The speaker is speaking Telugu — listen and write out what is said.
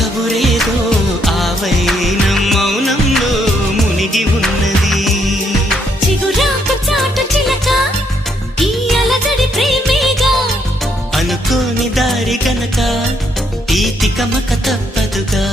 కబురేదో ఆవైన మౌనంలో మునిగి ఉన్నది. చిగురాకు చాటు చిలక ఈ అలజడి ప్రేమేగా, అనుకోని దారి గనక ఈ తికమక తప్పదుగా.